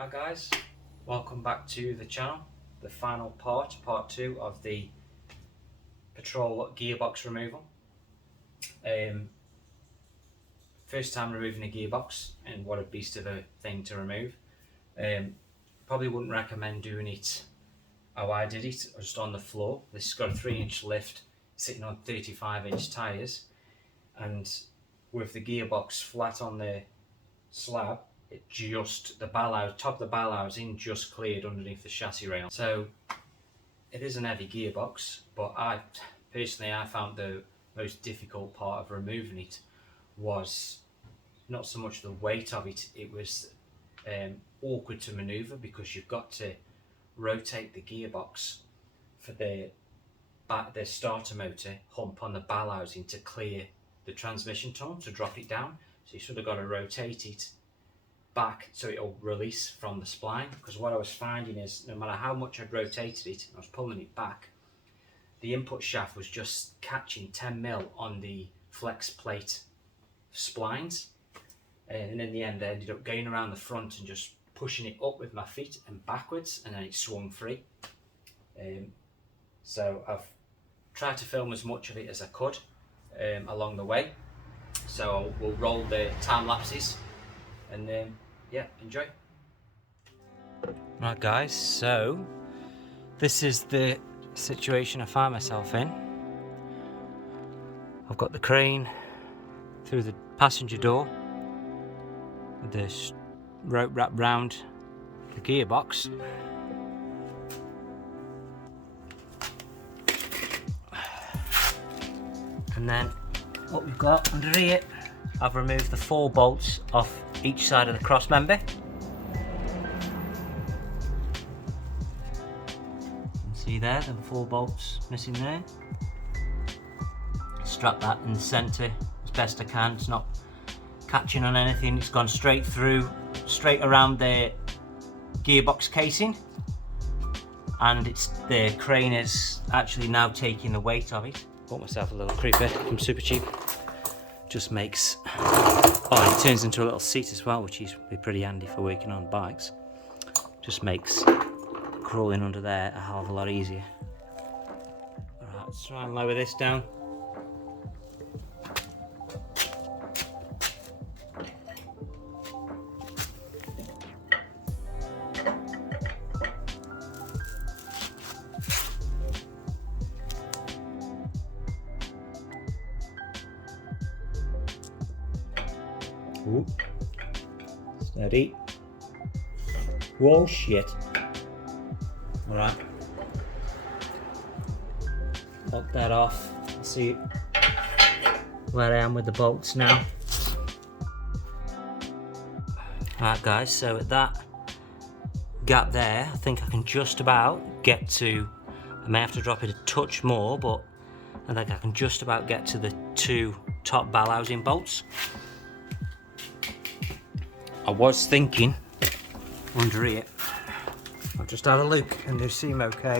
Hi guys, welcome back to the channel. The final part 2 of the Patrol gearbox removal. First time removing a gearbox, and what a beast of a thing to remove. Probably wouldn't recommend doing it how I did it, just on the floor. This has got a 3-inch lift sitting on 35-inch tyres, and with the gearbox flat on the slab, it just, the top of the bow housing just cleared underneath the chassis rail. So it is an heavy gearbox, but I found the most difficult part of removing it was not so much the weight of it, it was awkward to maneuver, because you've got to rotate the gearbox for the starter motor hump on the bow housing to clear the transmission tunnel, to drop it down. So you sort of got to rotate it back so it'll release from the spline, because what I was finding is no matter how much I'd rotated it, I was pulling it back, the input shaft was just catching 10mm on the flex plate splines, and in the end I ended up going around the front and just pushing it up with my feet and backwards, and then it swung free. So I've tried to film as much of it as I could along the way, so we'll roll the time lapses and yeah, enjoy. Right guys, so this is the situation I find myself in. I've got the crane through the passenger door with this rope wrapped round the gearbox. And then what we've got under here, I've removed the 4 bolts off each side of the cross member. You can see there, the 4 bolts missing there. Strap that in the centre as best I can. It's not catching on anything, it's gone straight through, straight around the gearbox casing, and the crane is actually now taking the weight of it. Bought myself a little creeper from Supercheap. Just makes, oh, it turns into a little seat as well, which is pretty handy for working on bikes. Just makes crawling under there a hell of a lot easier. Alright, let's try and lower this down. Ooh. Steady. Whoa, shit. Alright. Lock that off. Let's see where I am with the bolts now. Alright guys, so at that gap there, I think I can just about get to, I may have to drop it a touch more, but I think I can just about get to the 2 top bow housing bolts. I was thinking under here, I've just had a look and they seem okay.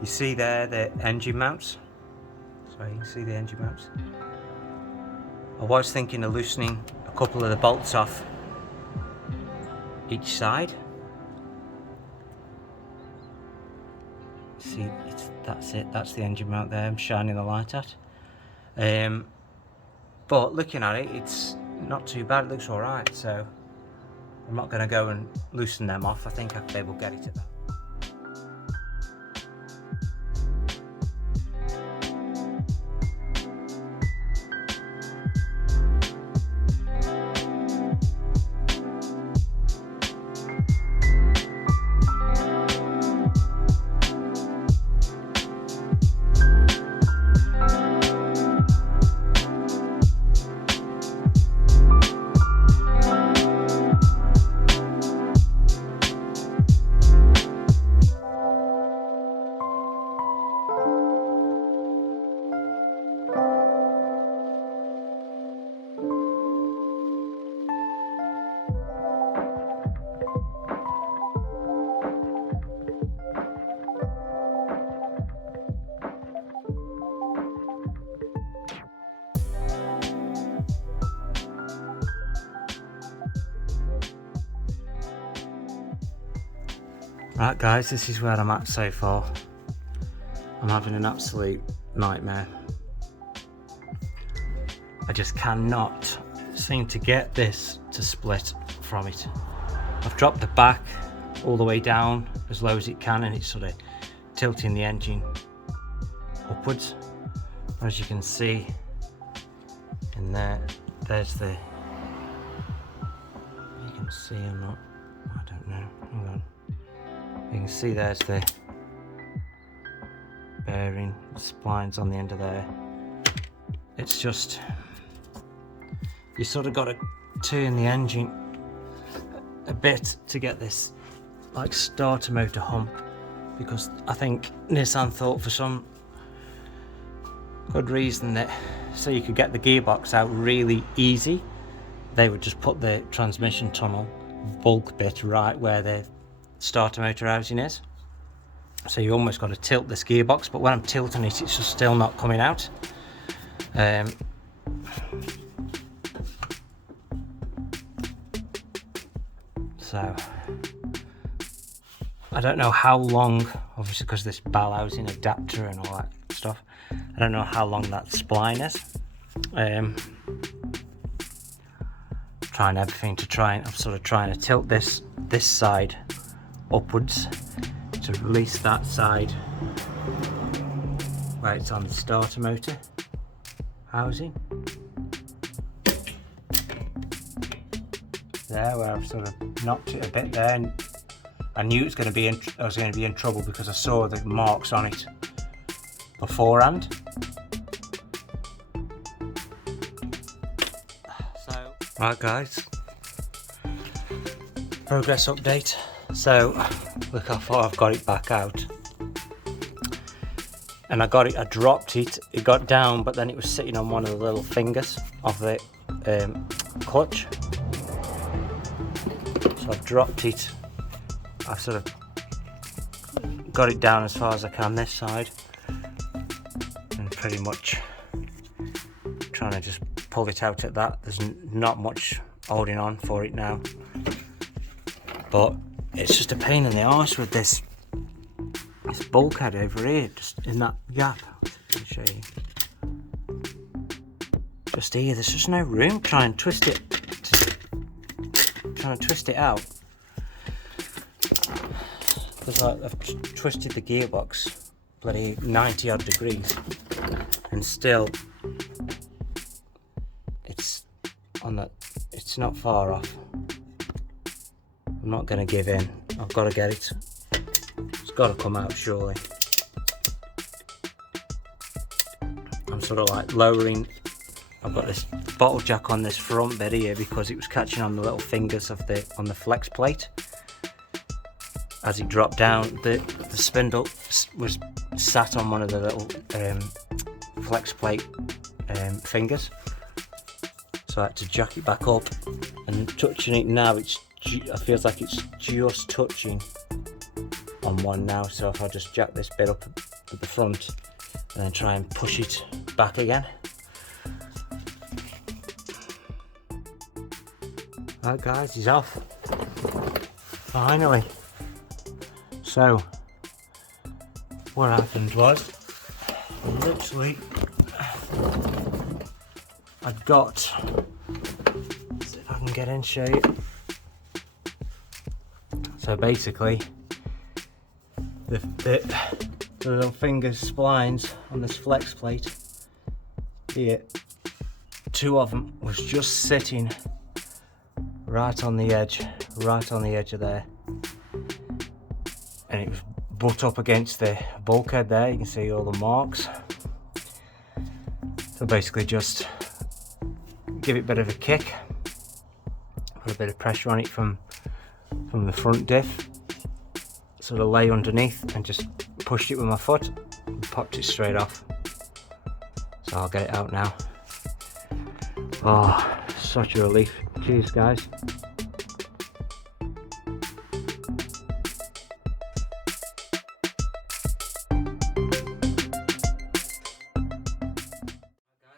You see there the engine mounts, so you can see the engine mounts. I was thinking of loosening a couple of the bolts off each side. See, that's it, that's the engine mount there I'm shining the light at. But looking at it, it's not too bad, it looks alright, so I'm not going to go and loosen them off. I think I'll be able to get it at that. Right guys, this is where I'm at so far. I'm having an absolute nightmare. I just cannot seem to get this to split from it. I've dropped the back all the way down as low as it can, and it's sort of tilting the engine upwards. As you can see in there's the, you can see or not, I don't know, hang on. You can see there's the bearing splines on the end of there. It's just, you sort of got to turn the engine a bit to get this like starter motor hump, because I think Nissan thought for some good reason that so you could get the gearbox out really easy, they would just put the transmission tunnel bulk bit right where the starter motor housing is. So you almost got to tilt this gearbox, but when I'm tilting it, it's just still not coming out. So I don't know how long, obviously because this ball housing adapter and all that stuff, I don't know how long that spline is. Trying everything to try, I'm sort of trying to tilt this side upwards to release that side where it's on the starter motor housing. There, where I've sort of knocked it a bit there, and I knew I was going to be in trouble because I saw the marks on it beforehand. So, right guys, progress update. So look how far I've got it back out, and I dropped it, it got down, but then it was sitting on one of the little fingers of the clutch. So I've dropped it, I've sort of got it down as far as I can this side, and pretty much trying to just pull it out at that. There's not much holding on for it now, but it's just a pain in the arse with this bulkhead over here, just in that gap. Let me show you. Just here, there's just no room. Try and twist it. Trying to twist it out. Because I've twisted the gearbox bloody 90 odd degrees, and still it's on that. It's not far off. I'm not going to give in. I've got to get it. It's got to come out surely. I'm sort of like lowering. I've got this bottle jack on this front bit here because it was catching on the little fingers of on the flex plate. As it dropped down, the spindle was sat on one of the little flex plate fingers. So I had to jack it back up, and touching it now, it feels like it's just touching on one now. So if I just jack this bit up at the front and then try and push it back again. Right guys, he's off. Finally. So, what happened was, literally, I'd got, let's see if I can get in and show you. So basically, the little fingers splines on this flex plate here, two of them was just sitting right on the edge of there, and it was butt up against the bulkhead there. You can see all the marks. So basically just give it a bit of a kick, put a bit of pressure on it from the front diff, sort of lay underneath and just pushed it with my foot and popped it straight off. So I'll get it out now. Oh, such a relief. Cheers guys.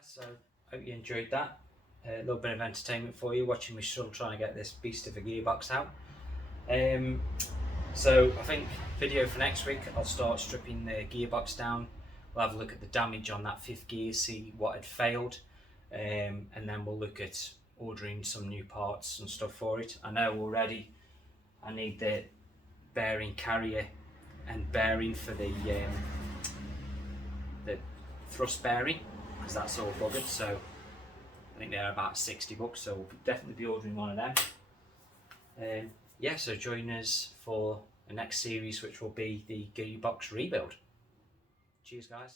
So hope you enjoyed that. A little bit of entertainment for you, watching me struggle trying to get this beast of a gearbox out. So I think video for next week, I'll start stripping the gearbox down. We'll have a look at the damage on that 5th gear, see what had failed, and then we'll look at ordering some new parts and stuff for it. I know already I need the bearing carrier and bearing for the thrust bearing, because that's all buggered, so I think they're about 60 bucks, so we'll definitely be ordering one of them. Yeah, so join us for the next series, which will be the gearbox rebuild. Cheers guys.